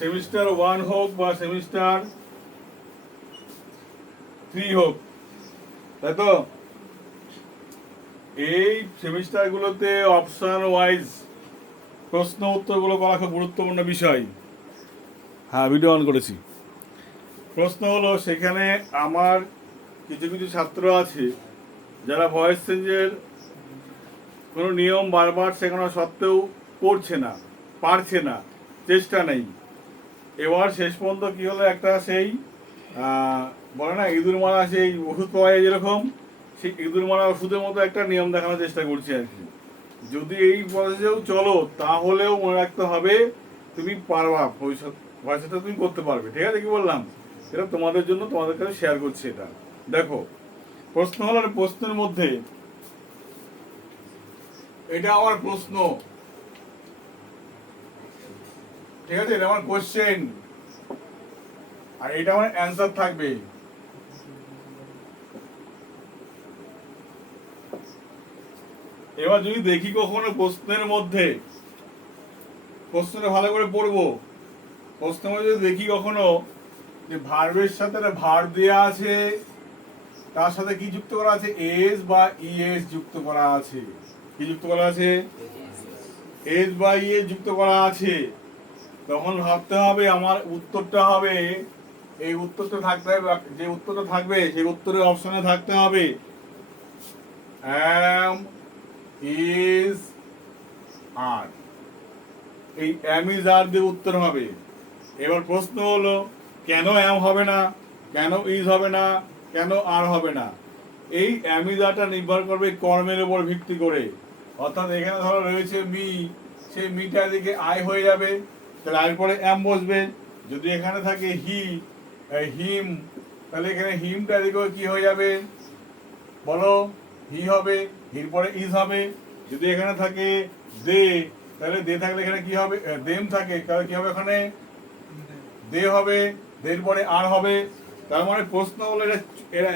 Semester 1 হোক বা semester 3 হোক, তাই তো? এই সেমিস্টারগুলোতে অপশন ওয়াইজ প্রশ্ন উত্তরগুলো করা খুব গুরুত্বপূর্ণ বিষয়। হ্যাঁ, ভিডিও অন করেছি। প্রশ্ন হলো, সেখানে আমার কিছু কিছু ছাত্র আছে যারা ভয়েস চেঞ্জের কোনো নিয়ম বারবার শেখানো সত্ত্বেও করছে না, পারছে না, চেষ্টা নেই। এবার শেষ পর্যন্ত কি হলো, একটা সেই বলে না ইঁদুর মারা সেই ওষুধ পাওয়া যায় যেরকম, সেই ইঁদুর মারা ওষুধের মতো একটা নিয়ম দেখানোর চেষ্টা করছি আর কি। যদি এই প্রসেসেও চলো তাহলেও মনে রাখতে হবে তুমি পারবা, ভবিষ্যতে তুমি করতে পারবে। ঠিক আছে, কি বললাম? এটা তোমাদের জন্য, তোমাদের কাছে শেয়ার করছি এটা। দেখো, প্রশ্ন হলো, প্রশ্নের মধ্যে এটা আমার প্রশ্ন, ঠিক আছে, এটা আমার কোশ্চেন, আর এটা আমার অ্যান্সার থাকবে। এবার যদি দেখি কখনো প্রশ্নের মধ্যে, প্রশ্নটা ভালো করে পড়বো, প্রশ্নের মধ্যে যদি দেখি কখনো যে ভার্বের সাথে একটা ভার দেওয়া আছে, তার সাথে কি যুক্ত করা আছে, এস বা ইএস যুক্ত করা আছে। কি যুক্ত করা আছে? এস বা ইএস যুক্ত করা আছে। তখন ভাবতে হবে আমার উত্তরটা হবে, এই উত্তরটা থাকতে হবে, যে উত্তরটা থাকবে সেই উত্তরের অপশনে থাকতে হবে অ্যাম, ইজ, আর। এই অ্যাম ইজ আর দিয়ে উত্তর হবে। এবার প্রশ্ন হলো, কেন অ্যাম হবে না, কেন ইজ হবে না, কেন আর হবে না? এই অ্যাম ইজ আরটা নির্ভর করবে কর্মের উপর ভিত্তি করে। অর্থাৎ এখানে ধরো রয়েছে মি, সেই মিটা এদিকে আই হয়ে যাবে, তাহলে আই পরে অ্যাম বসবে। যদি এখানে থাকে হি, হিম, তাহলে এখানে হিমটা এদিকে কি হয়ে যাবে বলো? হি হবে, হির পরে ইজ হবে। যদি এখানে থাকে দে, তাহলে দে থাকলে এখানে কি হবে? দেম থাকে, তাহলে কি হবে? এখানে দে হবে, দের পরে আর হবে। তার মানে প্রশ্ন হলো,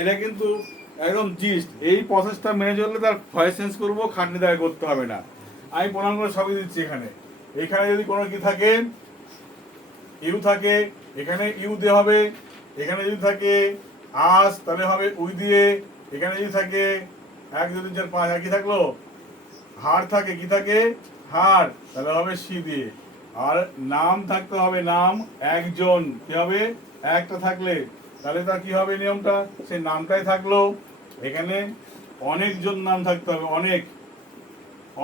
এটা কিন্তু একদম জিস্ট। এই প্রসেসটা মেনে চললে তার ভয়েস চেঞ্জ করবো, খাটনি দায় করতে হবে না। আমি প্রণাম করে সবই দিচ্ছি। এখানে এখানে যদি কোনো কি থাকে, ইউ থাকে, এখানে ইউ দিয়ে হবে। এখানে যদি থাকে আস, তাহলে হবে উই দিয়ে। এখানে যদি থাকে 1 2 3 4 5, আর কি থাকলো? হার থাকে, কি থাকে? হার, তাহলে হবে সি দিয়ে। আর নাম থাকতে হবে, নাম একজন, কি হবে? একটা থাকলে তাহলে তার কি হবে নিয়মটা? সেই নামটাই থাকলো। এখানে অনেকজন নাম থাকতে হবে, অনেক,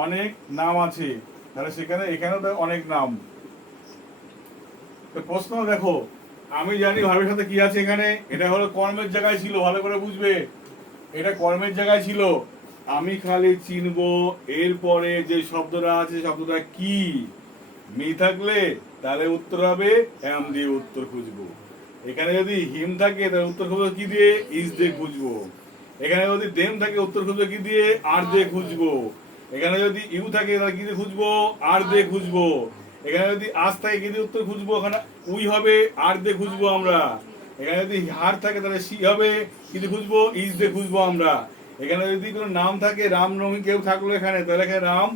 অনেক নাম আছে, তাহলে সেখানে এখানেও তো অনেক নাম। তো প্রশ্ন দেখো, আমি জানি ভাবের সাথে কি আছে এখানে। এটা হলো কর্মের জায়গায় ছিল, ভালো করে বুঝবে, এটা কর্মের জায়গায় ছিল। আমি খালি চিনবো এরপরে যে শব্দটা আছে, শব্দটা কি। মি থাকলে তাহলে উত্তর হবে অ্যাম দিয়ে উত্তর খুঁজবো। এখানে যদি হিম থাকে তাহলে উত্তর খুঁজবো কি দিয়ে? ইজ দিয়ে খুঁজবো। এখানে যদি দেম থাকে উত্তর খুঁজবো কি দিয়ে? আর দিয়ে খুঁজবো। এখানে যদি ইউ থাকে তাহলে কি দিয়ে খুঁজবো? আর দিয়ে খুঁজবো। এখানে যদি আজ থাকে কি দিয়ে উত্তর খুঁজবো? এখানে উই হবে, আর দিয়ে খুঁজবো আমরা। এখানে যদি হার থাকে তাহলে সি হবে, কি দিয়ে খুঁজবো? ইজ দিয়ে খুঁজবো আমরা। এখানে যদি কোনো নাম থাকে, রাম রহিম কেউ থাকলো এখানে, তাহলে এখানে রাম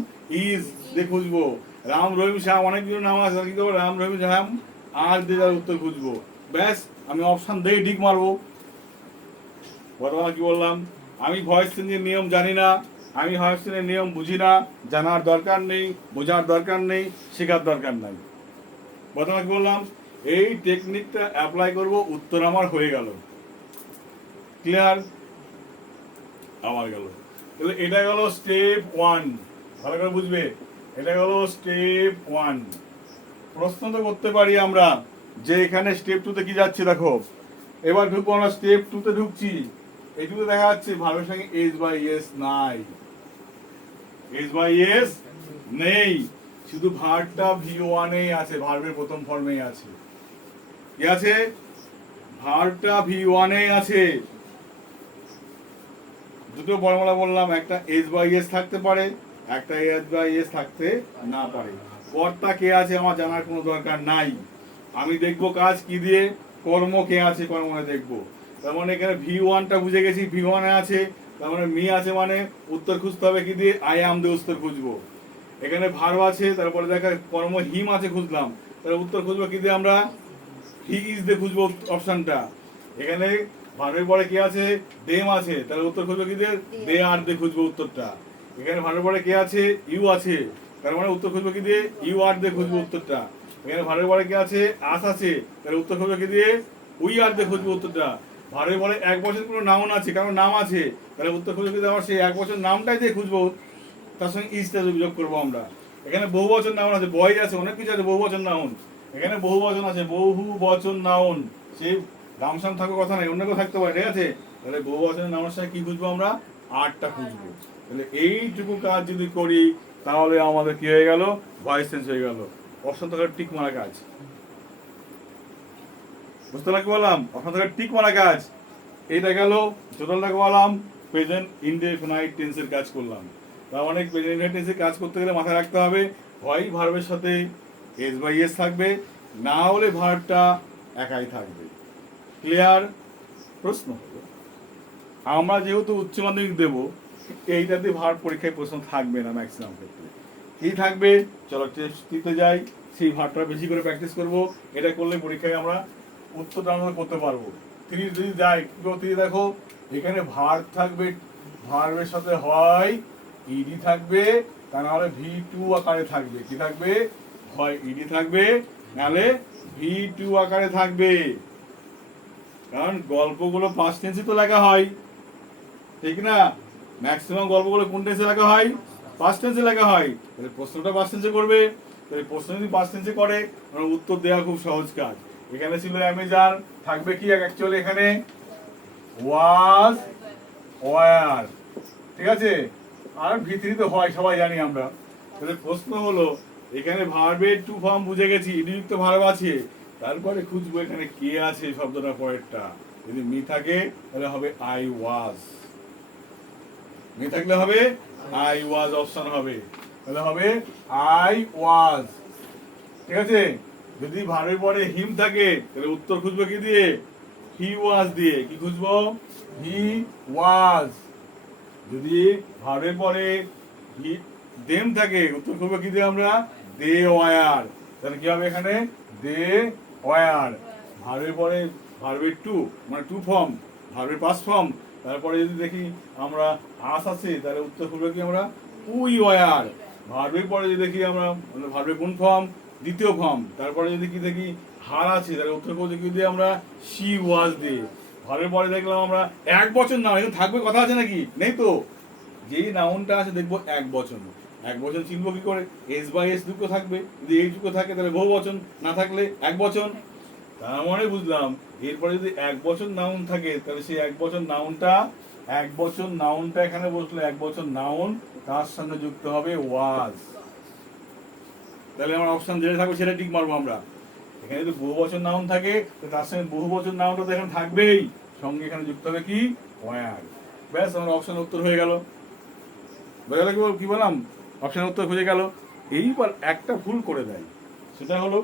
ইজ দিয়ে খুঁজবো। রাম রহিম শ্যাম অনেকগুলো নাম আছে, কি করবো? রাম রহিম শ্যাম আর দিয়ে তার উত্তর খুঁজবো। ব্যাস, আমি অপশন দিয়ে ঠিক মারবো। বর্তমানে কি বললাম? আমি ভয়েস চেঞ্জের নিয়ম জানি না, আমি ভয়েস চেঞ্জের নিয়ম বুঝি না, জানার দরকার নেই, বোঝার দরকার নেই, শেখার দরকার নাই। বর্তমানে কি বললাম? এই টেকনিকটা অ্যাপ্লাই করব, উত্তর আমার হয়ে গেল। ক্লিয়ার? আমার গেল। তাহলে এটা গেল স্টেপ 1, ভালো করে বুঝবে। এটা গেল স্টেপ 1। প্রশ্ন তো করতে পারি আমরা যে এখানে স্টেপ 2তে কি যাচ্ছে, দেখো। এবার ঢুকবো আমরা স্টেপ 2তে, ঢুকছি। এইটুকু দেখা যাচ্ছে ভার্বের সঙ্গে এস বাই এস নাই, এস বাই এস নেই, শুধু ভার্বটা V1 এ আছে, ভার্বের প্রথম ফর্মেই আছে। কি আছে? ভার্বটা V1 এ আছে। দুটো ফর্মুলা বললাম, একটা এস বাই এস থাকতে পারে, একটা এস বাই এস থাকতে না পারে। কর্তা কে আছে আমার জানার কোনো দরকার নাই। আমি দেখবো কাজ কি দিয়ে, কর্ম কে আছে, কর্মে দেখবো। তার মানে এখানে V1টা বুঝে গেছি, V1 এ আছে, তার মানে মি আছে, মানে উত্তর খুঁজতে হবে কি দিয়ে? আই অ্যাম দিয়ে উত্তর খুঁজবো। এখানে ভার্ব আছে, তারপরে দেখা কর্ম হিম আছে খুঁজলাম, তাহলে উত্তর খুঁজবো কি দিয়ে আমরা? হি ইজ দিয়ে খুঁজবো অপশনটা। এখানে ভার্বের পরে কি আছে? দেম আছে, তাহলে উত্তর খুঁজবো কি দিয়ে? দে আর দিয়ে খুঁজবো উত্তরটা। এখানে ভার্বের পরে কি আছে? ইউ আছে, তার মানে উত্তর খুঁজবো কি দিয়ে? ইউ আর দিয়ে খুঁজবো উত্তরটা। এখানে ভার্বের পরে কি আছে? আস আছে, তাহলে উত্তর খুঁজবো কি দিয়ে? উই আর দিয়ে খুঁজবো উত্তরটা। ভার্বের পরে এক বছর কোনো নাউন আছে, কারণ নাম আছে, তাহলে উত্তর খুঁজবো কি দিয়ে? আমার সেই এক বছর নামটাই দিয়ে খুঁজবো, তার সঙ্গে ইজটা যোগ করবো আমরা। এখানে বহু বচন নাউন আছে, বয়েজ আছে, অনেক কিছু আছে বহু বচন নাউন। এখানে বহু বচন আছে, বহু বচন নাউন, সেই রামসাম থাকার কথা নাই, অন্য কেউ থাকতে পারে, ঠিক আছে? তাহলে বহু বচনের নাউনের সাথে কি খুঁজবো আমরা? আটটা খুঁজবো। তাহলে এইটুকু কাজ যদি করি তাহলে আমাদের কি হয়ে গেল? ভয়েস চেঞ্জ হয়ে গেল। অপশন থাকার টিক মারা কাজ, বুঝতে পারলাম কি বললাম? অপশন থাকার টিক মারা কাজ। এইটা গেল, টোটালটাকে বললাম প্রেজেন্ট ইনডেফিনাইট টেন্সের কাজ করলাম। তার মানে প্রেজেন্ট ইনডেফিনাইট টেন্সের কাজ করতে গেলে মাথায় রাখতে হবে, হয় ভার্বের সাথে এস বাই এস থাকবে, না হলে ভার্বটা একাই থাকবে। ক্লিয়ার? প্রশ্ন হলো, আমরা যেহেতু উচ্চ মাধ্যমিক দেবো, এইটাতে ভার্ব পরীক্ষায় প্রশ্ন থাকবে না ম্যাক্সিমাম ক্ষেত্রে। কি থাকবে? চলো টেস্ট দিতে যাই, সেই ভার্বটা বেশি করে প্র্যাকটিস করব। এটা করলে পরীক্ষায় আমরা উত্তরটা আমরা করতে পারবো। তিনি যদি যাই তিনি দেখো, এখানে ভার্ব থাকবে, ভার্বের সাথে হয় ইডি থাকবে, তা নাহলে ভি টু আকারে থাকবে। কি থাকবে? হয় ইডি থাকবে, নাহলে ভি টু আকারে থাকবে। কারণ গল্পগুলো পাস্ট টেন্সে তো লেখা হয়, ঠিক না? ম্যাক্সিমাম গল্পগুলো কোন টেন্সে লেখা হয়? পাস্ট টেন্সে লেখা হয়। তাহলে প্রশ্নটা পাস্ট টেন্সে করবে। তাহলে প্রশ্ন যদি পাস্ট টেন্সে করে, মানে উত্তর দেওয়া খুব সহজ কাজ। এখানে ছিল অ্যামেজার, থাকবে কি অ্যাকচুয়ালি এখানে? ওয়াজ, ওয়ার, ঠিক আছে? আর ভিতরি তো হয়, সবাই জানি আমরা। তাহলে প্রশ্ন হলো, এখানে ভার্বের টু ফর্ম বুঝে গেছি, ইডিযুক্ত ভার্ব আছে, তারপরে খুঁজবো এখানে কে আছে শব্দটা পরেরটা। যদি মি থাকে তাহলে হবে আই ওয়াজ, মি থাকলে হবে আই ওয়াজ, অপশন হবে, তাহলে হবে আই ওয়াজ, ঠিক আছে? যদি ভার্বের পরে হিম থাকে তাহলে উত্তর খুঁজবো কি দিয়ে? হি ওয়াজ দিয়ে। কি খুঁজবো? হি ওয়াজ। যদি ভার্বের পরে দেম থাকে উত্তর খুঁজবো কি দিয়ে আমরা? They were. তাহলে কি হবে এখানে? They were. ভার্বের পরে ভার্বের টু, মানে টু ফর্ম, ভার্বের পাস ফর্ম, তারপরে যদি দেখি আমরা আস আছে, তাহলে উত্তর খুঁজবো কি আমরা? We were. ভার্বের পরে যদি দেখি আমরা ভার্বের কোন ফর্ম? দ্বিতীয় ফর্ম, তারপরে যদি কি দেখি হার আছে, তাহলে উত্তর খুঁজবো কি দিয়ে আমরা? শি ওয়াজ দিয়ে। ভার্বের পরে দেখলাম আমরা এক বচন নাম, এখানে থাকবে কথা আছে নাকি? নেই তো। যেই নাউনটা আছে দেখবো এক বচন, এক বচন চিনবো কি করে? এস বাই এস দুটো থাকবে, যদি এই দুটো থাকে তাহলে বহু বচন, না থাকলে এক বচন। তার মানে বুঝলাম, এরপরে যদি এক বচন নাউন থাকে তাহলে সেই এক বচন নাউনটা, এক বচন নাউনটা এখানে বসলো, এক বচন নাউন, তার সঙ্গে যুক্ত হবে ওয়াজ। তাহলে আমার অপশন যেটা থাকবে সেটা টিক মারবো আমরা। এখানে যদি বহু বচন নাউন থাকে তার সঙ্গে বহু বচন নাউনটা তো এখানে থাকবেই, সঙ্গে এখানে যুক্ত হবে কি? ওয়ার। ব্যাস, আমার অপশন উত্তর হয়ে গেল। বোঝা গেল কি বললাম? অপশন উত্তর খুঁজে গেল। এইবার একটা ভুল করে দেয়, সেটা হলো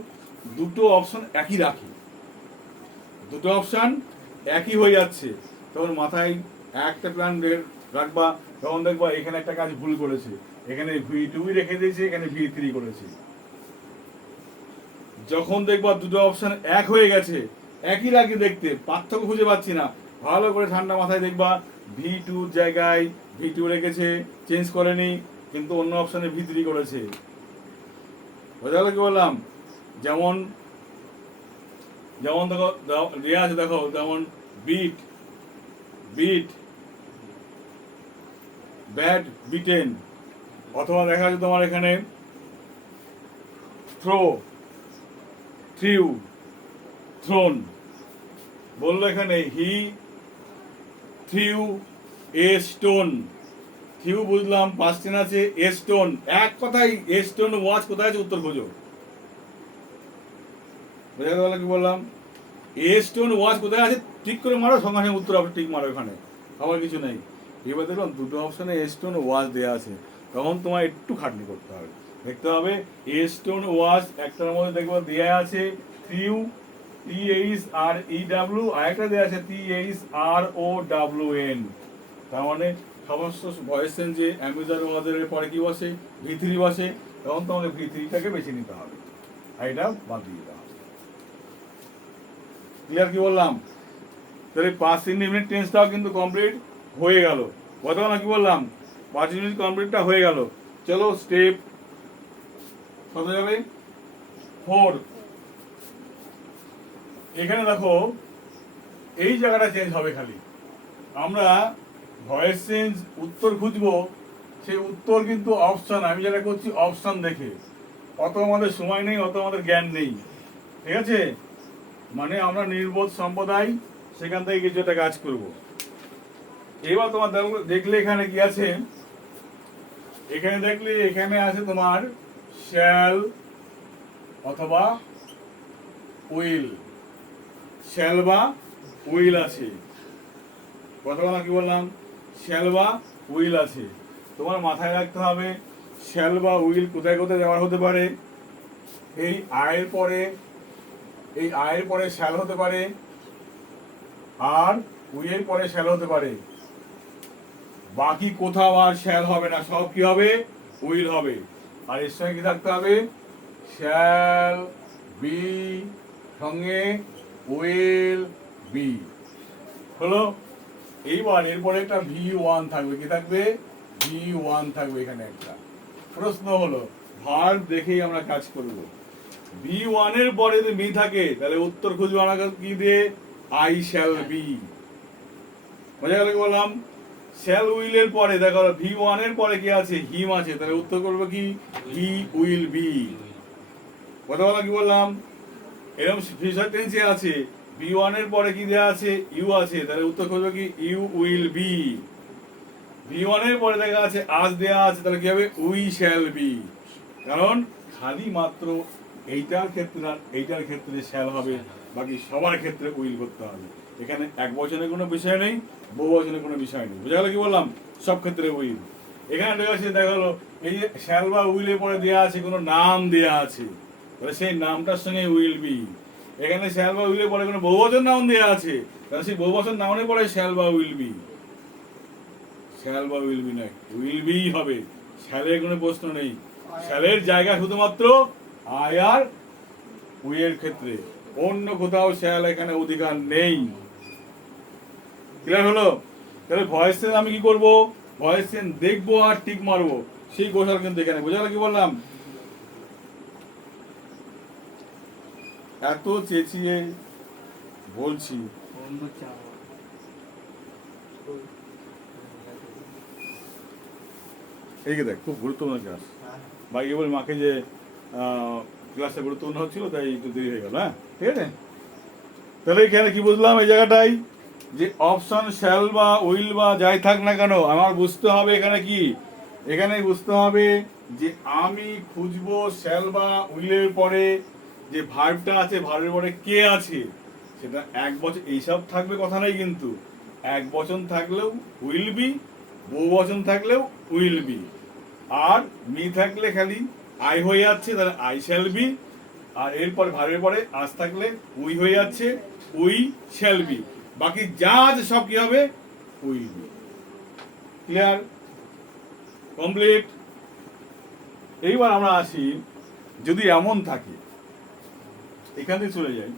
দুটো অপশন একই রাখি, দুটো অপশন একই হয়ে যাচ্ছে, তখন মাথায় একটা প্ল্যান রাখবা, তখন দেখবা এখানে একটা কাজ ভুল করেছে, এখানে ভি টু রেখে দিয়েছে, এখানে ভি থ্রি করেছে। যখন দেখবা দুটো অপশন এক হয়ে গেছে, একই রাখি দেখতে, পার্থক্য খুঁজে পাচ্ছি না, ভালো করে ঠান্ডা মাথায় দেখবা ভি টুর জায়গায় ভি টু রেখেছে, চেঞ্জ করেনি, কিন্তু অন্য অপশনে ভি থ্রি করেছে। বোঝা গেল কি বললাম? যেমন যেমন দেখো দেয়া আছে, দেখো যেমন বিট, বিট, ব্যাট, বিটেন, অথবা দেখা যাচ্ছে তোমার এখানে থ্রো, থ্রিউ, থ্রোন। বললো এখানে he threw a stone, threw বুঝলাম পাস্ট টেন্স আছে, এ স্টোন, এক কথাই এ স্টোন ওয়াচ কোথায় আছে উত্তর খোঁজো। বোঝা গেল কি বললাম? এ স্টোন ওয়াচ কোথায় আছে ঠিক করে মারো, সঙ্গে সঙ্গে উত্তর ঠিক মারো, এখানে আমার কিছু নেই। এবার দেখলাম দুটো অপশনে এ স্টোন ওয়াচ দেওয়া আছে, তখন তোমার একটু খাটনি করতে হবে, দেখতে হবে এ স্টোন ওয়াচ একটার মধ্যে দেখবে দেওয়া আছে threw, T H R E W, আরেকটা দেওয়া আছে T H R O W N. তার মানে সমস্ত ভয়েস চেঞ্জে অ্যামিজার ওয়াজের পরে কি বসে? ভি থ্রি বসে। তখন তোমাকে V3টাকে বেছে নিতে হবে, আর এটা বাদ দিয়ে দিতে হবে। ক্লিয়ার কি বললাম? তাহলে পাস্ট ইনডিফিনিট টেন্সটাও কিন্তু কমপ্লিট হয়ে গেল। কথা না কি বললাম? পাস্ট ইনডিফিনিট কমপ্লিটটা হয়ে গেল। চলো স্টেপ কত যাবে? 4। এখানে দেখো এই জায়গাটা চেঞ্জ হবে খালি। আমরা ভয়েস চেঞ্জ উত্তর খুঁজবো, সেই উত্তর কিন্তু অপশন, আমি যেটা করছি অপশন দেখে। অত আমাদের সময় নেই, অত আমাদের জ্ঞান নেই, ঠিক আছে? মানে আমরা নির্বোধ সম্প্রদায়, সেখান থেকে কিছু একটা কাজ করব। এবার তোমার দেখলে এখানে কি আছে, এখানে দেখলে এখানে আছে তোমার শ্যাল অথবা উইল, শ্যাল বা উইল আছে। কথা বলা কি বললাম? শ্যাল বা উইল আছে। তোমার মাথায় রাখতে হবে শ্যাল বা উইল কোথায় কোথায় ব্যবহার হতে পারে। এই আয়ের পরে, এই আয়ের পরে শ্যাল হতে পারে, আর উইলের পরে শ্যাল হতে পারে। বাকি কোথাও আর শ্যাল হবে না, সব কি হবে? উইল হবে। আর এর সঙ্গে কি থাকতে হবে? শ্যাল বি সঙ্গে উইল বি। হলো? এইবার এরপরে একটা V1 থাকবে। কি থাকবে? V1 থাকবে এখানে একটা। প্রশ্ন হলো ভার্ব দেখেই আমরা কাজ করব। V1 এর পরে যদি বি থাকে তাহলে উত্তর খুঁজবো আমরা কি দিয়ে? I shall be. বোঝা গেল কি বললাম? শ্যাল উইলের পরে দেখো V1 এর পরে কি আছে? হিম আছে, তাহলে উত্তর করবো কি? He will be. কথা বলা কি বললাম? এরকম ফিউচার টেন্সে আছে, V1 এর পরে কি দেয়া আছে? ইউ আছে, তাহলে উত্তর করবে কি? You will be. V1 এর পরে দেখা আছে আজ দেয়া আছে, তাহলে কি হবে? We shall be. কারণ খালি মাত্র এইটার ক্ষেত্রে আর এইটার ক্ষেত্রে শ্যাল হবে, বাকি সবার ক্ষেত্রে উইল করতে হবে। এখানে এক বচনের কোনো বিষয় নেই, বহু বচনের কোনো বিষয় নেই। বুঝা গেল কি বললাম? সব ক্ষেত্রে উইল। এখানে দেখা আছে, দেখা গেলো এই যে শ্যাল বা উইলের পরে দেয়া আছে কোনো নাম দেয়া আছে, তাহলে সেই নামটার সঙ্গে উইল বি। এখানে শ্যাল বা উইলের পরে কোনো বহুবচন নাউন দেয়া আছে, তাহলে সেই বহুবচন নাউনের পরে শ্যাল বা উইল বি। শ্যাল বা উইল বি নয়, উইল বি হবে। শ্যালের কোনো প্রশ্ন নেই। শ্যালের জায়গা শুধুমাত্র আই আর উইয়ের ক্ষেত্রে, অন্য কোথাও শ্যাল এখানে অধিকার নেই। ক্লিয়ার হলো? তাহলে ভয়েস চেঞ্জ আমি কি করব? ভয়েস চেঞ্জ দেখবো আর টিক মারবো, সেই কৌশল কিন্তু এখানে। বোঝা গেল কি বললাম? এত চেঁচিয়ে বলছি, এই দেখ খুব গুরুত্বপূর্ণ ক্লাস। বাইকে বলে মাকে যে ক্লাসটা গুরুত্বপূর্ণ হচ্ছিল, তাই একটু দেরি হয়ে গেল। হ্যাঁ, ঠিক আছে। তাহলে এখানে কি বুঝলাম এই জায়গাটাই, যে অপশন শ্যাল বা উইল বা যাই থাক না কেন, আমার বুঝতে হবে এখানে কি, এখানে বুঝতে হবে যে আমি খুঁজবো শ্যাল বা উইলের পরে যে ভার্বটা আছে, ভার্বের পরে কে আছে। সেটা এক বচন এইসব থাকবে কথা নাই, কিন্তু এক বচন থাকলেও উইল বি, বহু বচন থাকলেও উইল বি। আর মি থাকলে খালি আই হয়ে যাচ্ছে, তাহলে আই শ্যাল বি। আর এরপর ভার্বের পরে আজ থাকলে উই হয়ে যাচ্ছে, উই শ্যাল বি। বাকি যা আছে সব কি হবে? Will be. ক্লিয়ার? কমপ্লিট? এইবার আমরা আসি, যদি এমন থাকে, এখান থেকে চলে যাই।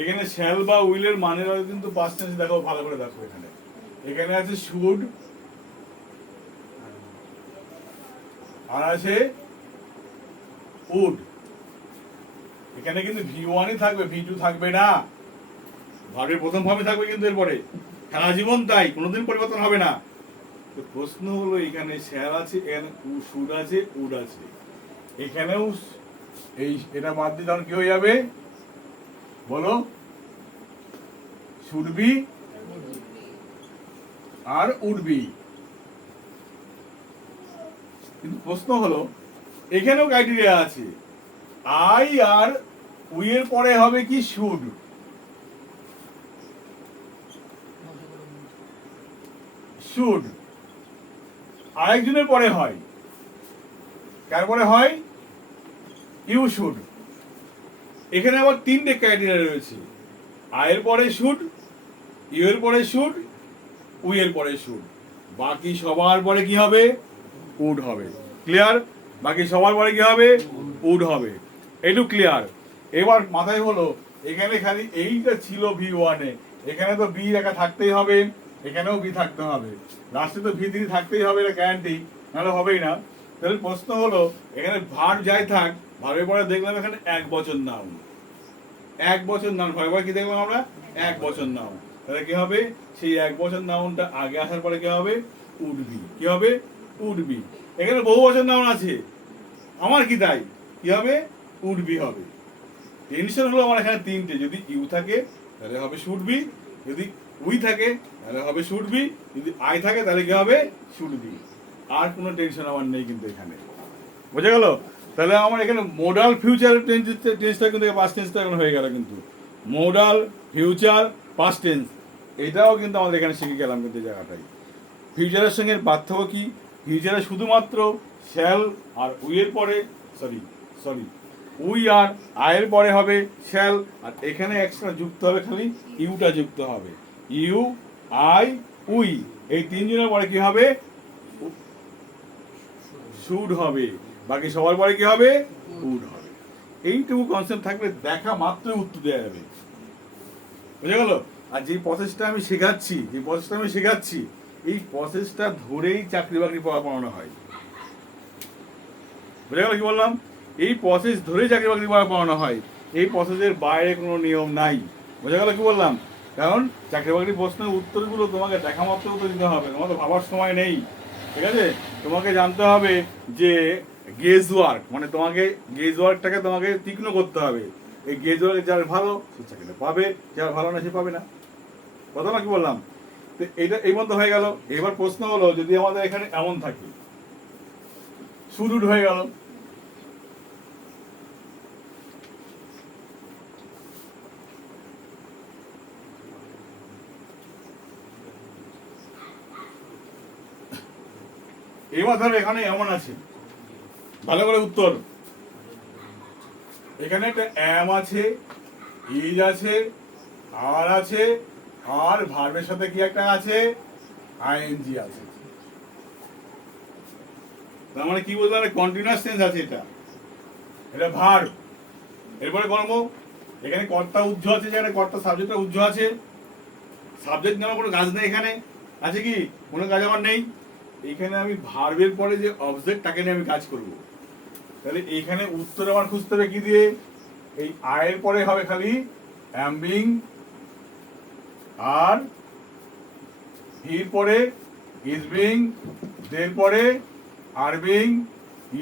এখানে শ্যাল বা উইলের মানের কিন্তু পাস্ট টেন্স দেখো, ভালো করে দেখো। এখানে এখানে আছে শুড আর আছে উড। এখানে কিন্তু V1 থাকবে, V2 থাকবে না। ভার্বের প্রথম ফর্মে থাকবে কিন্তু এরপরে সারা জীবন, তাই কোনোদিন পরিবর্তন হবে না। তো প্রশ্ন হলো এখানে শ্যাল আছে, এখানে শুড আছে, উড আছে। এখানেও এই এটা বাদ দিয়ে তখন কি হয়ে যাবে বলো? শুড বি আর উড বি। কিন্তু প্রশ্ন হলো এখানেও ক্রাইটেরিয়া আছে, আই আর উই এর পরে হবে কি? শুড। শুড আরেকজনের পরে হয়, কার পরে হয়? You should. এখানে আবার তিনটে ক্রাইটেরিয়া রয়েছে, আয়ের পরে শুড, ইউ এর পরে শুড, উই এর পরে শুড। বাকি সবার পরে কি হবে? উড হবে। ক্লিয়ার? বাকি সবার পরে কি হবে? উড হবে। একটু ক্লিয়ার। এবার মাথায় হলো এখানে খালি এইটা ছিল V1 এ, এখানে তো বি লেখা থাকতেই হবে, এখানেও বি থাকতে হবে, লাস্টে তো V3 থাকতেই হবে, এটা গ্যারান্টি, নাহলে হবেই না। তাহলে প্রশ্ন হলো এখানে ভার্ব যাই থাক, ভার্বের পরে দেখলাম এখানে এক বচন নাউন, এক বছর নাউন, ভার্বের কি দেখলাম আমরা? এক বছর নাউন। তাহলে কি হবে? সেই এক বছর নাউনটা আগে আসার পরে কি হবে? Would be. কি হবে? Would be. এখানে বহু বছর নাউন আছে, আমার কি তাই? কি হবে? উড বি হবে। টেনশন হলো আমার এখানে তিনটে, যদি ইউ থাকে তাহলে হবে শুড বি, যদি উই থাকে তাহলে হবে শুড বি, যদি আই থাকে তাহলে কি হবে? Should be. আর কোনো টেনশন আমার নেই কিন্তু এখানে, বুঝে গেল? তাহলে আমার এখানে মোডাল ফিউচার টেন্সটা কিন্তু পাস্ট টেন্সটা এখন হয়ে গেল, কিন্তু মোডাল ফিউচার পাস্ট টেন্স এটাও কিন্তু আমাদের এখানে শিখে গেলাম কিন্তু জায়গাটাই। ফিউচারের সঙ্গে পার্থক্য কি? ফিউচারে শুধুমাত্র শ্যাল আর উইয়ের পরে, সরি সরি উই আর আয়ের পরে হবে শ্যাল, আর এখানে এক্সট্রা যুক্ত হবে খালি ইউটা যুক্ত হবে, ইউ আই উই, এই তিনজনের পরে কি হবে? শুড হবে। বাকি সবার পরে কি হবে? উড হবে। এইটুকু কনসেপ্ট থাকলে দেখা মাত্রই উত্তর দেওয়া যাবে, বুঝে গেল? আর যে প্রসেসটা আমি শেখাচ্ছি এই প্রসেসটা ধরেই চাকরি বাকরি পড়ানো হয়, বুঝে গেল কি বললাম? এই প্রসেস ধরেই চাকরি বাকরি পড়ানো হয়, এই প্রসেসের বাইরে কোনো নিয়ম নাই, বুঝে গেল কি বললাম? কারণ চাকরি বাকরি প্রশ্নের উত্তরগুলো তোমাকে দেখা মাত্র উত্তর দিতে হবে, তোমার তো ভাবার সময় নেই, ঠিক আছে? তোমাকে জানতে হবে যে গেজ ওয়ার্ক, মানে তোমাকে গেজ ওয়ার্কটাকে তোমাকে তীক্ষ্ণ করতে হবে। এই গেজ ওয়ার্ক যার ভালো সে চাকরিটা পাবে, যার ভালো না সে পাবে না, কথা না কি বললাম? তো এইটা এই মতো হয়ে গেল। এবার প্রশ্ন হলো যদি আমাদের এখানে এমন থাকে, শুড হয়ে গেল, এবার ধরো এখানে এমন আছে, ভালো করে উত্তর, এখানে একটা এম আছে, ইজ আছে, আর আছে, আর ভার্বের সাথে কি একটা আছে? আইএনজি আছে। তার মানে কি বলতে পারে? কন্টিনিউয়াস টেন্স আছে, এটা ভার্ব। এরপরে কর্ম, এখানে কর্তা উজ্জ আছে, যেখানে কর্তা সাবজেক্টটা উজ্জ আছে, সাবজেক্ট নেওয়ার কোনো কাজ নেই এখানে, আছে কি? কোনো কাজ আমার নেই। এখানে আমি ভার্বের পরে যে অবজেক্ট তাকে নিয়ে আমি কাজ করব, তাহলে এইখানে উত্তর আমার খুঁজতে হবে কি দিয়ে? এই আয়ের পরে হবে খালি am being, আর ভির পরে is being, দের পরে are being,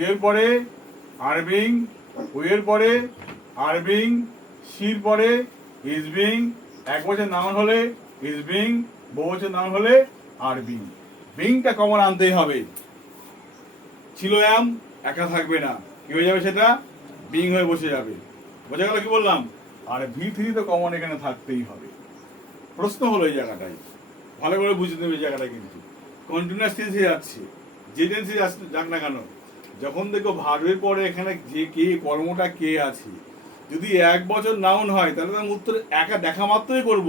এর পরে are being, উইয়ের পরে are being, শির পরে is being, এক বছর নাউন হলে is being, বহুবচন নাউন হলে are being। বিংটা কমন আনতেই হবে, ছিল am একা থাকবে না, কি হয়ে যাবে? সেটা বিং হয়ে বসে যাবে, বোঝা গেল কি বললাম? আর V3 তো কমন এখানে থাকতেই হবে। প্রশ্ন হলো এই জায়গাটাই, ভালো করে বুঝে নেবে এই জায়গাটা, কিন্তু কন্টিনিউয়াস টেন্সে যাচ্ছে, যে টেন্সে যাক না কেন, যখন দেখো ভার্বের পরে এখানে যে কে কর্মটা কে আছে, যদি এক বছর নাউন হয় তাহলে আমি উত্তর একা দেখা মাত্রই করব,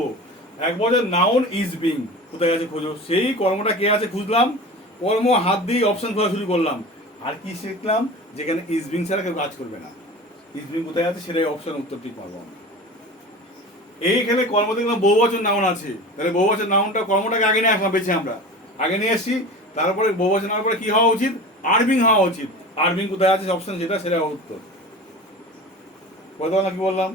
এক বছর নাউন ইজ বিং, কোথায় আছে খোঁজো, সেই কর্মটা কে আছে খুঁজলাম, কর্ম হাত দিয়ে অপশন খোঁজা শুরু করলাম, আর কি শিখলাম? যেখানে ইজ বিং ছাড়া কেউ কাজ করবে না, ইজ বিং কোথায় আছে সেটাই অপশন উত্তর ঠিক পাবো আমি। এইখানে কর্ম দেখলাম বহু বছর নাউন আছে, তাহলে বহু বছর নাউনটা কর্মটাকে আগে নিয়ে আসলাম, বেছে আমরা আগে নিয়ে এসেছি, তারপরে বহু বছর নেওয়ার পরে কি হওয়া উচিত? আরবিং হওয়া উচিত, আরবিং কোথায় আছে অপশন সেটা উত্তর, কথা না কি বললাম?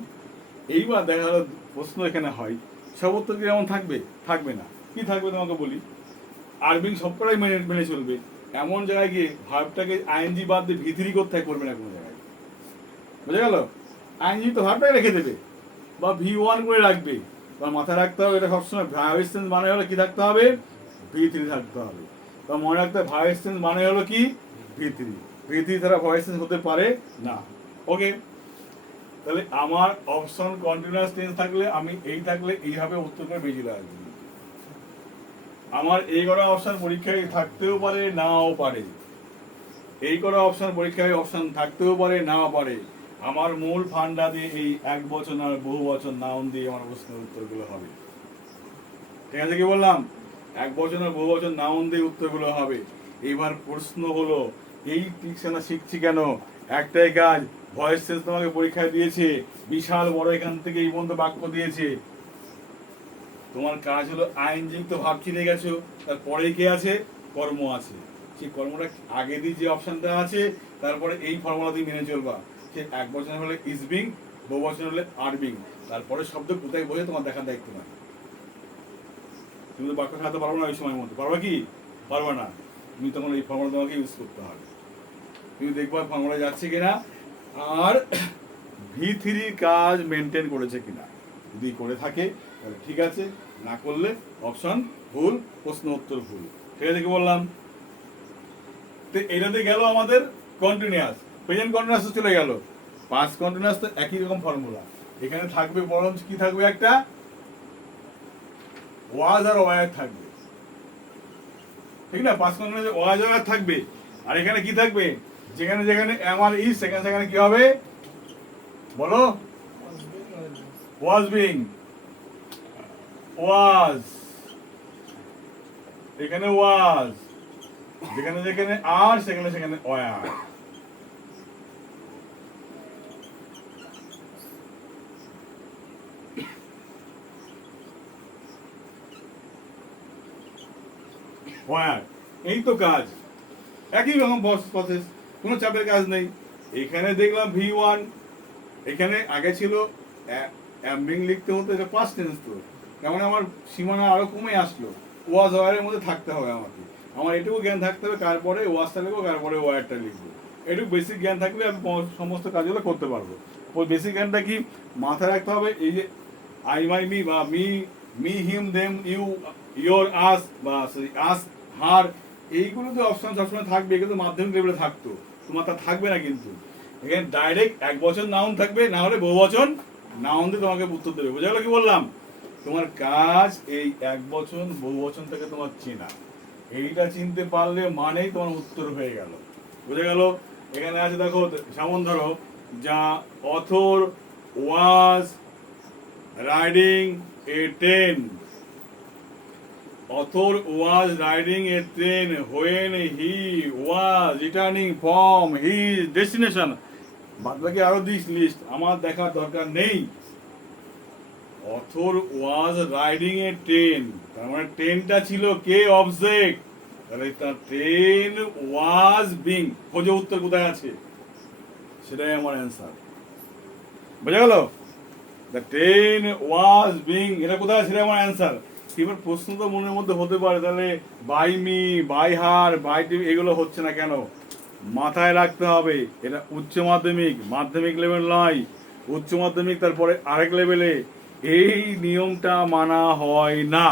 এইবার দেখা গেল প্রশ্ন এখানে হয়, সব উত্তর কি এমন থাকবে? থাকবে না। কি থাকবে তোমাকে বলি, আরবিং সবকটাই মেনে মেনে চলবে, এমন জায়গায় গিয়ে ভার্বটাকে আইএনজি বাদ দিয়ে V3 করতে করবে না কোনো জায়গায়, বুঝে গেল? আইএনজি তো ভার্বটাই রেখে দেবে বা V1 করে রাখবে, বা মাথায় রাখতে হবে এটা সবসময় ভার্ব টেন্স মানে হলো কি থাকতে হবে? V3 থাকতে হবে, বা মনে রাখতে হবে ভার্ব টেন্স মানে হলো কি? V3, V3 ছাড়া ভয়েস টেন্স হতে পারে না। ওকে, তাহলে আমার অপশন কন্টিনিউয়াস টেন্স থাকলে আমি এই থাকলে এইভাবে উত্তর করে বেরিয়ে আসবে, আমার এই করা অপশন পরীক্ষায় থাকতেও পারে নাও পারে, এই করা অপশন পরীক্ষায় অপশন থাকতেও পারে নাও পারে, আমার মূল ফান্ডা দিয়ে এই এক বছর আর বহু বছর নাউন দিয়ে আমার প্রশ্নের উত্তরগুলো হবে, ঠিক আছে কি বললাম? এক বছর আর বহু বছর নাউন দিয়ে উত্তরগুলো হবে। এবার প্রশ্ন হলো এই ট্রিক্স আমরা শিখছি কেন? একটাই কাজ, ভয়েস সেন্স তোমাকে পরীক্ষায় দিয়েছে, বিশাল বড় এখান থেকে এই পর্যন্ত বাক্য দিয়েছে। তোমার কাজ হলো আইনযুক্ত ভাব চিনে গেছো, তারপরে কে আছে? কর্ম আছে। সেই কর্মটা আগে দিয়ে যে অপশনটা আছে, তারপরে এই ফর্মুলা দিয়ে মেনে চলবা। সে এক বচন হলে ইজ বিং, বহু বচন হলে আর বিং, তারপরে শব্দ কোথায় বসে তোমার দেখার দায়িত্ব না। তুমি তো বাক্য খাওয়াতে পারবো না ওই সময়ের মধ্যে, পারবা কি? পারবা না। তুমি তখন এই ফর্মুলা তোমাকে ইউজ করতে হবে। তুমি দেখবা ফর্মুলা যাচ্ছে কিনা, আর V3 কাজ মেনটেন করেছে কিনা। যদি করে থাকে তাহলে ঠিক আছে, না করলে অপশন ভুল, প্রশ্ন উত্তর ভুল। ঠিক আছে, কি বললাম? তো এটাতে গেল আমাদের কন্টিনিউয়াস। প্রেজেন্ট কন্টিনিউয়াস চলে গেল। পাস্ট কন্টিনিউয়াস তো একই রকম ফর্মুলা। এখানে থাকবে বরঞ্চ কি থাকবে? একটা ওয়াজ আর ওয়ার থাকবে, ঠিক না? পাস্ট কন্টিনিউয়াস ওয়াজ আর ওয়ার থাকবে। আর এখানে কি থাকবে? যেখানে যেখানে এম আর ইজ, সেখানে সেখানে কি হবে বলো? ওয়াজ বিং, ওয়াজ, এখানে ওয়াজ, যেখানে যেখানে আর, সেখানে সেখানে ওয়ার। ওয়ার, এই তো কাজ, একই রকম প্রসেস, কোনো চাপের কাজ নেই। এখানে দেখলাম V1, এখানে আগে ছিল অ্যাম্বিং লিখতে হতো, এটা পাস্ট টেন্স তো, তেমন আমার সীমানা আরো কমে আসলো। ওয়াজ ওয়ারের মধ্যে থাকতে হবে আমাকে, আমার এটুকু জ্ঞান থাকতে হবে, তারপরে ওয়াজটা লিখবো, তারপরে ওয়ারটা লিখবো। এটুকু বেসিক জ্ঞান থাকলে আমি সমস্ত কাজগুলো করতে পারবো। ওই বেসিক জ্ঞানটা কি মাথায় রাখতে হবে? এই যে আই মাই মি বা me, me him them you your us বা আস হার, এইগুলো তো অপশন সবসময় থাকবে। এগুলো মাধ্যমিক লেভেলে থাকতো, তোমার তা থাকবে না। কিন্তু এখানে ডাইরেক্ট এক বচন নাউন থাকবে, না হলে বহু বচন নাউন দিয়ে তোমাকে উত্তর দেবে। বোঝা গেল কি বললাম? তোমার কাজ এই এক বচন বহু বচন থেকে তোমার চেনা। এইটা চিনতে পারলে মানেই তোমার উত্তর হয়ে গেল। বুঝে গেল? এখানে আছে দেখো, যেমন ধরো, যা author was riding A train, author was riding a train when he was returning from his destination. বাদ বাকি আরো দিস লিস্ট, আমার দেখার দরকার নেই। author was riding a train, তার মানে ট্রেনটা ছিল কে? অবজেক্ট। তাহলে তার ট্রেন was being, খোঁজো উত্তর কোথায় আছে, সেটাই আমার অ্যান্সার। বুঝা গেল? দ্য ট্রেন was being, এটা কোথায় আছে, সেটাই আমার অ্যান্সার। এবার প্রশ্ন তো মনের মধ্যে হতে পারে, তাহলে by me, by her, by TV, এগুলো হচ্ছে না কেন? মাথায় রাখতে হবে এটা উচ্চ মাধ্যমিক, মাধ্যমিক লেভেল নয়, উচ্চ মাধ্যমিক তারপরে আরেক লেভেলে এই নিয়মটা মানা হয় না,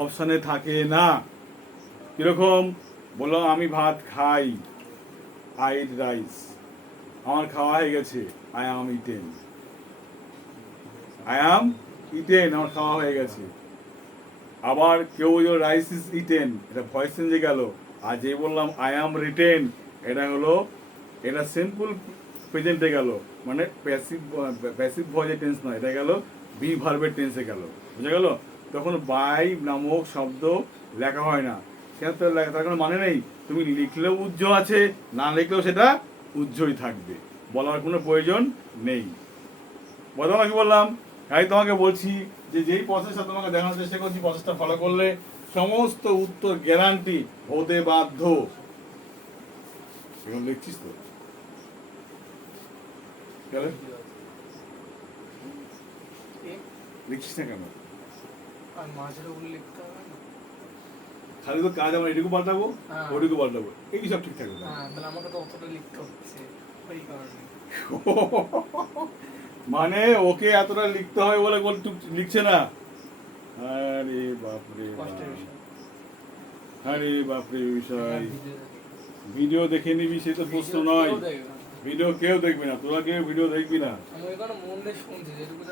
অপশানে থাকে না। কিরকম বলো? আমি ভাত খাই, আই ইট রাইস, আমার খাওয়া হয়ে গেছে, I am eaten, I am eaten, আমার খাওয়া হয়ে গেছে। আবার কেউ বলল রাইস ইজ ইটেন, এটা ভয়েস চেঞ্জে গেল। আর যে বললাম আই অ্যাম রিটেন, এটা হলো, এটা সিম্পল প্রেজেন্টে গেল, মানে প্যাসিভ ভয়েসের টেন্স নয়, এটা গেল বি ভার্বের টেন্সে গেল। বুঝা গেল? তখন বাই নামক শব্দ লেখা হয় না, সেটা তো তার কোনো মানে নেই। তুমি লিখলেও উজ্জ্ব আছে, না লিখলেও সেটা উজ্জ্বই থাকবে, বলার কোনো প্রয়োজন নেই। বলো না কি বললাম? তাই তোমাকে বলছি যে যেই প্রসেসটা তোমাকে দেখানোর চেষ্টা করছি, প্রসেসটা ফলো করলে সমস্ত উত্তর গ্যারান্টি হতে বাধ্য। এখন লিখছিস তো? লিখছিস না কেন? খালি তো কাজ আমার এটুকু পাল্টাবো, ওইটুকু পাল্টাবো, এই সব ঠিক থাকবে। আমাকে তো অতটা লিখতে হচ্ছে ওই কারণে। মানে ওকে এতটা লিখতে হয় বলে লিখছে না? আরে বাপরে, আরে বাপরে বিষয়। ভিডিও দেখে নিবি সে তো প্রশ্ন নয়, ভিডিও কেউ দেখবে না, তোরা কেউ ভিডিও দেখবি না,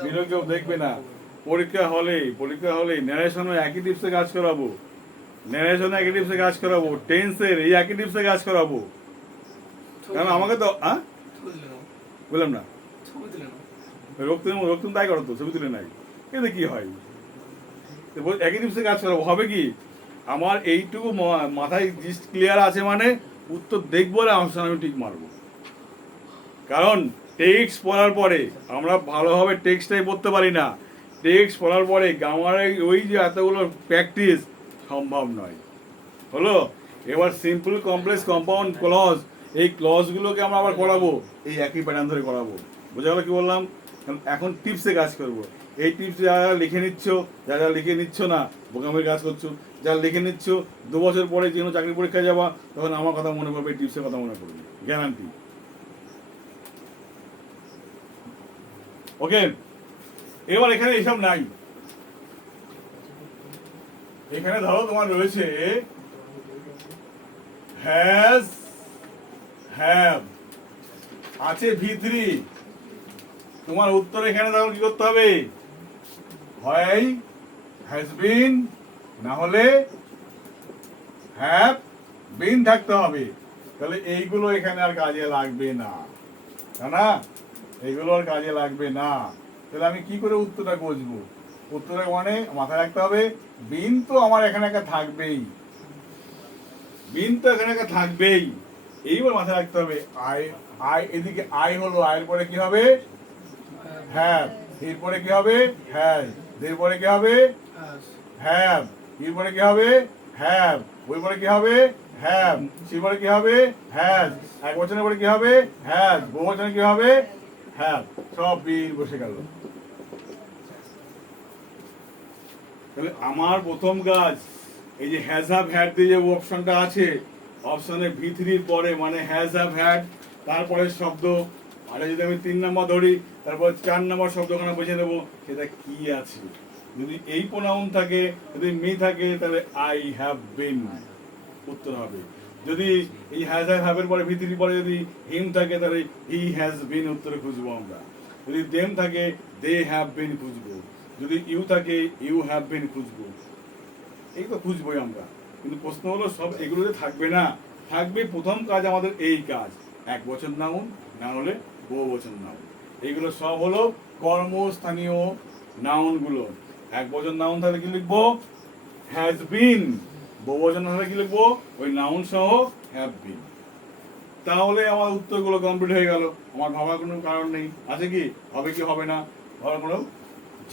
ভিডিও কেউ দেখবে না। পরীক্ষা হলে ন্যারেশনও একই টিপসে কাজ করাবো, ন্যারেশনে একই টিপসে কাজ করাবো, টেন্সের এই একই টিপসে কাজ করাবো। কারণ আমাকে তো বললাম না, রক্তম তাই করো তো, ছবি তুলে নাই, এতে কি হয়? একই টিপসে কাজ করাবো, হবে কি? আমার এইটুকু মাথায় জিস্ট ক্লিয়ার আছে, মানে উত্তর দেখবো আর অপশন আমি ঠিক মারবো। কারণ টেক্সট পড়ার পরে আমরা ভালোভাবে টেক্সটটাই পড়তে পারি না। টেক্সট পড়ার পরে আমার ওই যে এতগুলো প্র্যাকটিস সম্ভব নয়। হলো, এবার সিম্পল কমপ্লেক্স কম্পাউন্ড ক্লজ, এই ক্লজগুলোকে আমরা আবার করাবো এই একই প্যাটার্ন ধরে করাবো। বোঝা গেল কি বললাম? এখন টিপসে কাজ করব। এই টিপস যারা লিখে নিচ্ছ, যারা লিখে নিচ্ছ না বোকামের কাজ করছো, যারা লিখে নিচ্ছ 2 বছর পরে যে কোনো চাকরি পরীক্ষায় যাবা তখন আমার কথা মনে পড়বে, এই টিপসের কথা মনে পড়বে, গ্যারান্টি। ওকে, এবার এখানে এসব নাই। এখানে ধরো তোমার রয়েছে হ্যাজ, হ্যাভ, আছে V3। তোমার উত্তর এখানে তখন কি করতে হবে? হয় হ্যাজ বিন, না হলে হ্যাভ বিন থাকতে হবে। তাহলে এইগুলো এখানে আর কাজে লাগবে না, না এইগুলো আর কাজে লাগবে না। তাহলে আমি কি করে উত্তরটা বুঝবো? উত্তরটা মানে মাথায় রাখতে হবে বিন তো আমার এখানে একটা থাকবেই, বিন তো এখানে একটা থাকবেই। এইবার মাথায় রাখতে হবে আই, আই এদিকে আই হলো, আয়ের পরে কি হবে? হ্যাভ। এরপরে কি হবে? হ্যাজ। এরপরে কি হবে? হ্যাভ। এরপরে কি হবে? হ্যাভ। ওই পরে কি হবে? হ্যাভ। সেরপরে কি হবে? হ্যাজ। এক বচনের পরে কি হবে? হ্যাজ। বহু বচনে কি হবে? হ্যাভ। সব বিন বসে গেল। তাহলে আমার প্রথম কাজ এই যে হ্যাজ হ্যাভ হ্যাড দিয়ে যে অপশনটা আছে, অপশনে V3 পরে মানে হ্যাজ হ্যাভ হ্যাড, তারপরে শব্দ, আর যদি আমি 3 নম্বর ধরি তারপর 4 নম্বর শব্দখানা বুঝে নেবো সেটা কি আছে। যদি এই প্রোনাউন থাকে, যদি মি থাকে তাহলে আই হ্যাভ বিন উত্তর হবে। যদি এই হ্যাজ হ্যাভ এর পরে V3 পরে যদি হিম থাকে তাহলে হি হ্যাজ বিন উত্তরে খুঁজবো আমরা। যদি দেম থাকে দে হ্যাভ বিন খুঁজবো। যদি ইউ থাকে ইউ হ্যাভ বিন খুঁজবো। এই তো খুঁজবোই আমরা। কিন্তু প্রশ্ন হলো সব এগুলোতে থাকবে না, থাকবে প্রথম কাজ আমাদের এই কাজ, এক বচন নাউন না হলে বহু বচন নাউন। এইগুলো সব হলো কর্মস্থানীয় নাউনগুলো। এক বচন নাউন থাকলে কি লিখবো? Has been. বহু বচন থাকলে কি লিখবো? ওই নাউন সহ হ্যাভ বিন। তাহলে আমার উত্তরগুলো কমপ্লিট হয়ে গেল। আমার ভাবার কোনো কারণ নেই। আছে কি হবে কি হবে না ভাবার কোনো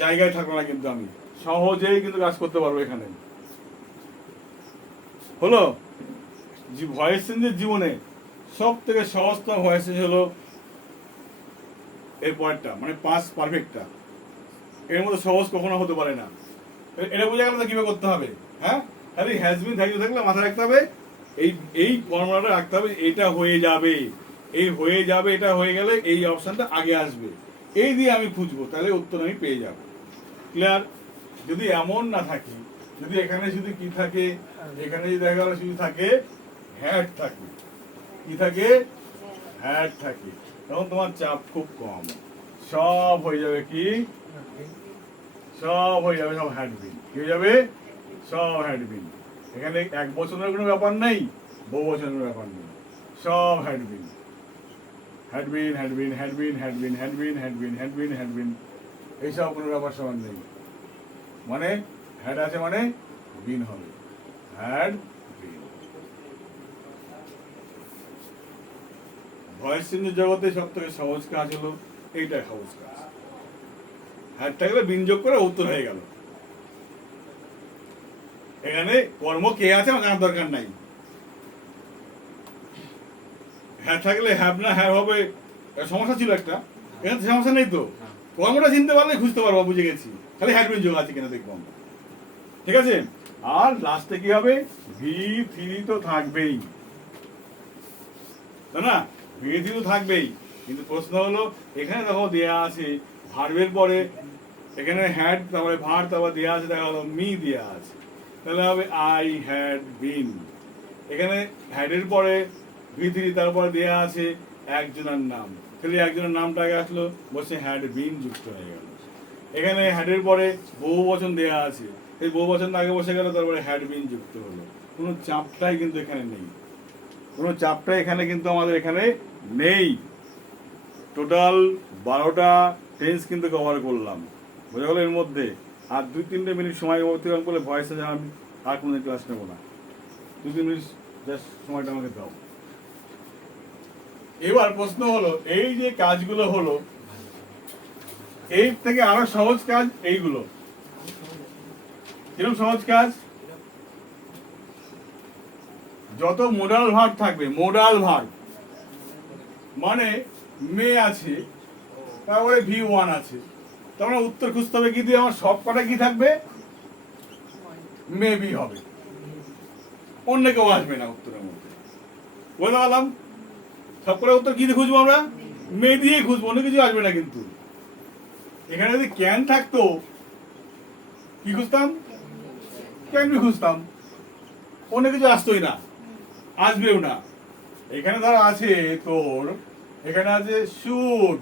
জায়গায় থাকবে না, কিন্তু আমি সহজেই কিন্তু কাজ করতে পারবো এখানে। হলো, ভয়েস চেঞ্জের জীবনে সব থেকে সহজতম ভয়েস চেঞ্জ হলো এর পরেরটা, মানে পাস্ট পারফেক্টটা। এর মধ্যে সহজ কখনো হতে পারে না। এটা বোঝা গেল কিভাবে করতে হবে। হ্যাঁ, খালি হ্যাজ বিন থাকলে মাথায় রাখতে হবে এই এই ফর্মুলাটা রাখতে হবে, এটা হয়ে যাবে, এই হয়ে যাবে, এটা হয়ে গেলে এই অপশনটা আগে আসবে, এই দিয়ে আমি খুঁজবো, তাহলে উত্তর আমি পেয়ে যাব। ক্লিয়ার? যদি এমন না থাকে, যদি এখানে শুধু কি থাকে, এখানে যদি দেখা গেল শুধু থাকে হ্যাড থাকে, কি থাকে? হ্যাড থাকে, তখন তোমার চাপ খুব কম। সব হয়ে যাবে কি? সব হয়ে যাবে, সব হ্যাডবিন। কি হয়ে যাবে? সব হ্যাডবিন। এখানে এক বছরের কোনো ব্যাপার নেই, বহু বছরের ব্যাপার নেই, সব had been. Had been had been had been had been had been had been had been had been, এইসব কোনো ব্যাপার সমান নেই। মানে হ্যাড আছে মানে বিন হবে, হ্যাড বিন। ভয়েস চেঞ্জের জগতে সব থেকে সহজ কাজ হলো এইটাই সহজ কাজ। হ্যাড থাকলে বিন যোগ করে উত্তর হয়ে গেল। এখানে কর্ম কে আছে আমার জানার দরকার নাই। হ্যাঁ থাকলে হ্যাভ না হ্যাভ হবে, সমস্যা ছিল একটা, এখানে সমস্যা নেই তো। কর্মটা চিনতে পারলে খুঁজতে পারবো, বুঝে গেছি। খালি হ্যাড বিন যোগ আছে কিনা দেখবো আমরা। ঠিক আছে? আর লাস্টে কি হবে? V3 তো থাকবেই, তাই না? V3 তো থাকবেই, কিন্তু প্রশ্ন হলো এখানে দেখো দেয়া আছে ভার্বের পরে, এখানে হ্যাড তারপরে ভার তারপর দেয়া আছে, দেখা হলো মি দেয়া আছে, তাহলে হবে আই হ্যাড বিন। এখানে হ্যাডের পরে V3 তারপরে দেয়া আছে একজনের নাম, খালি একজনের নামটা আগে আসলো, বসে হ্যাড বিন যুক্ত হয়ে গেল। এখানে হ্যাডের পরে বহু বচন দেয়া আছে, এই বহু বচনটা আগে বসে গেল, তারপরে হ্যাড বিন যুক্ত হলো। কোনো চাপটাই কিন্তু এখানে নেই, কোনো চাপটা এখানে কিন্তু আমাদের এখানে নেই। টোটাল 12টা টেন্স কিন্তু কভার করলাম, বোঝা গেল এর মধ্যে। আর 2-3 মিনিট সময় অতিক্রম করলে ভয়েসে আমি আর কোনো ক্লাস নেবো না। 2-3 মিনিট জাস্ট সময়টা আমাকে দাও। এবার প্রশ্ন হলো, এই যে কাজগুলো হলো, এই থেকে আরো সহজ কাজ এইগুলো। কিরকম সহজ কাজ? যত মোডাল ভার্ব থাকবে, মোডাল ভার্ব মানে মে আছে, তারপরে V1 আছে, তারপরে উত্তর খুঁজতে হবে কি দিয়ে? আমার সব কটা কি থাকবে? মেবি হবে, অন্য কেউ আসবে না উত্তরের মধ্যে। বলতে পারলাম? সব কটা উত্তর কি দিয়ে খুঁজবো আমরা? মে দিয়ে খুঁজবো, অন্য কিছু আসবে না। কিন্তু এখানে যদি ক্যান থাকতো, কি খুঁজতাম? ক্যান বি খুঁজতাম, অন্য কিছু আসতোই না, আসবেও না। এখানে ধর আছে তোর, এখানে আছে শুড,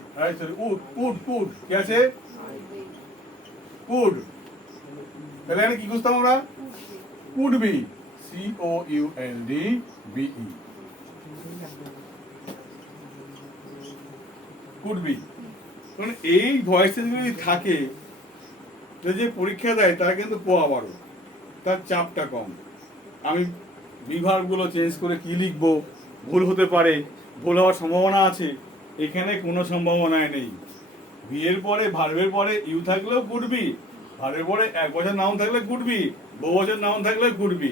উড, কুড, কুড, কি আছে? কুড। তাহলে এখানে কি খুঁজতাম আমরা? Could be, COULD BE, could be. কারণ এই ভয়েসেস যদি থাকে, যে পরীক্ষা দেয় তারা কিন্তু পোয়া বারো, তার চাপটা কম। আমি বিভাগগুলো চেঞ্জ করে কি লিখবো, ভুল হতে পারে, ভুল হওয়ার সম্ভাবনা আছে। এখানে কোনো সম্ভাবনাই নেই। বিয়ের পরে, ভার্বের পরে ইউ থাকলেও কুড বি, ভার্বের পরে এক বছর নাউন থাকলে কুড বি, বহু বছর নাউন থাকলে কুড বি।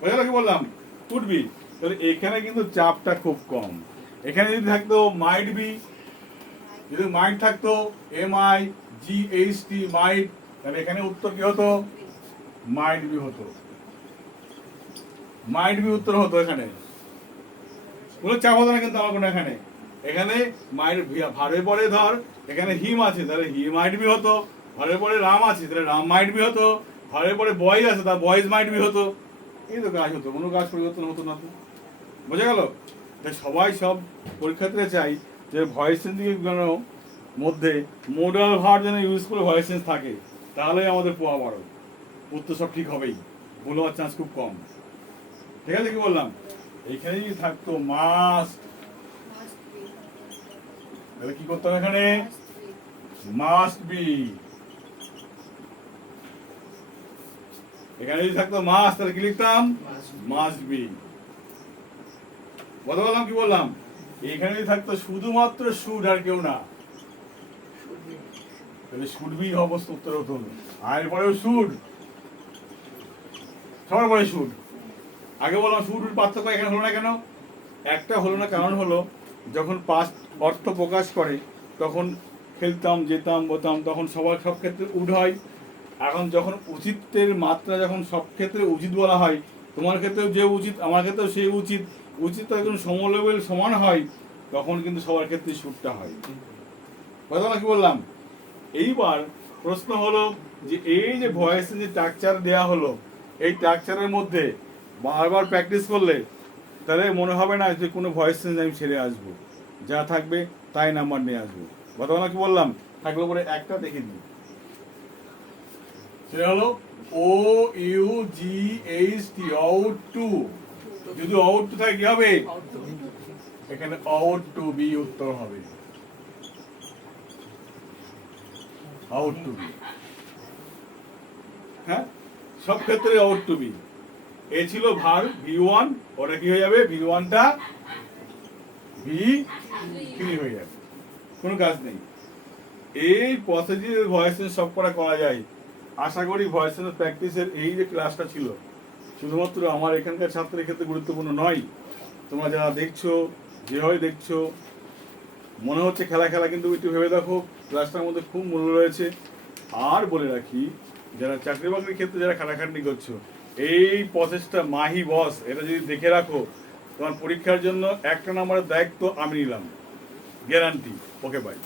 বুঝলো কি বললাম? Could be. তাহলে এখানে কিন্তু চাপটা খুব কম। এখানে যদি থাকতো মাইট বি, যদি মাইট থাকতো MIGHT, মাইট, তাহলে এখানে উত্তর কি হতো? মাইট বি হতো, মাইট বি উত্তর হতো। এখানে কোনো চাপ হতো না কিন্তু আমার কোনো। এখানে এখানে মাইট ভার্বের পরে ধর এখানে হিম আছে, তাহলে হি মাইট বি হতো। ভার্বের পরে রাম আছে, তাহলে রাম মাইট বি হতো। ভার্বের পরে বয়েজ আছে, তাহলে বয়েজ মাইট বি হতো। এই তো কাজ হতো, কোনো কাজ পরিবর্তন হতো না তো। বোঝা গেল? তাই সবাই সব পরীক্ষার্থীরা চাই যে ভয়েস চেঞ্জিং মধ্যে মোডাল ভার্ব যেন ইউজ করে ভয়েস চেঞ্জ থাকে, তাহলে আমাদের পোয়া বাড়ো, উত্তর সব ঠিক হবেই, ভুল হওয়ার চান্স খুব কম। ঠিক আছে? কি বললাম? এখানে যদি থাকতো মাস্ট, তাহলে কি করতাম? এখানে মাস্ট বি। এখানে যদি থাকতো মাস্ট, তাহলে কি লিখতাম? Must be. কথা বললাম? কি বললাম? এখানে যদি থাকতো শুধুমাত্র শুড আর কেউ না, তাহলে শুড বি অবস্থা উত্তর হতো। আর পরেও শুড, সবার পরে শুড। আগে বললাম শুড পার্থক্য এখানে হলো না কেন? একটা হলো না, কারণ হলো যখন পাস্ট অর্থ প্রকাশ করে তখন খেলতাম, যেতাম, বোতাম, তখন সবার সব ক্ষেত্রে উড হয়। এখন যখন উচিতের মাত্রা যখন সব ক্ষেত্রে উচিত বলা হয়, তোমার ক্ষেত্রেও যে উচিত, আমার ক্ষেত্রেও সেই উচিত, উচিত যখন সমলেবেল সমান হয়, তখন কিন্তু সবার ক্ষেত্রে শুটটা হয়। কথা না? কি বললাম? এইবার প্রশ্ন হলো যে এই যে ভয়েসের যে স্ট্রাকচার দেওয়া হলো, এই স্ট্রাকচারের মধ্যে বারবার প্র্যাকটিস করলে তাহলে মনে হবে না যে কোনো ভয়েস চেঞ্জ আমি ছেড়ে আসবো, যা থাকবে তাই নাম্বার নিয়ে আসবো। কথা না? কি বললাম? থাকলে পরে একটা দেখে দিই, সেটা হলো OUGHT, আউট টু। যদি আউট টু থাকে কি হবে? এখানে আউট টু বি উত্তর হবে, আউট টু বি। হ্যাঁ, সব ক্ষেত্রে আউট টু বি। এ ছিল ভার্ব V1, ওটা কি হয়ে যাবে? V1টা V3 হয়ে যাবে, কোনো কাজ নেই। এই পসিটিভ ভয়েস সব করা যায়। আশা করি ভয়েস প্র্যাকটিসের এই যে ক্লাসটা ছিল, শুধুমাত্র আমার এখানকার ছাত্রের ক্ষেত্রে গুরুত্বপূর্ণ নয়। তোমরা যারা দেখছো, যেভাবে দেখছো, মনে হচ্ছে খেলা খেলা, কিন্তু একটু ভেবে দেখো ক্লাসটার মধ্যে খুব মূল্য রয়েছে। আর বলে রাখি, যারা চাকরি বাকরির ক্ষেত্রে যারা খাটাখাটনি করছো, এই প্রসেসটা মাহি বস, এটা যদি দেখে রাখো, তোমার পরীক্ষার জন্য একটা নাম্বারের দায়িত্ব আমি নিলাম, গ্যারান্টি। Okay, by.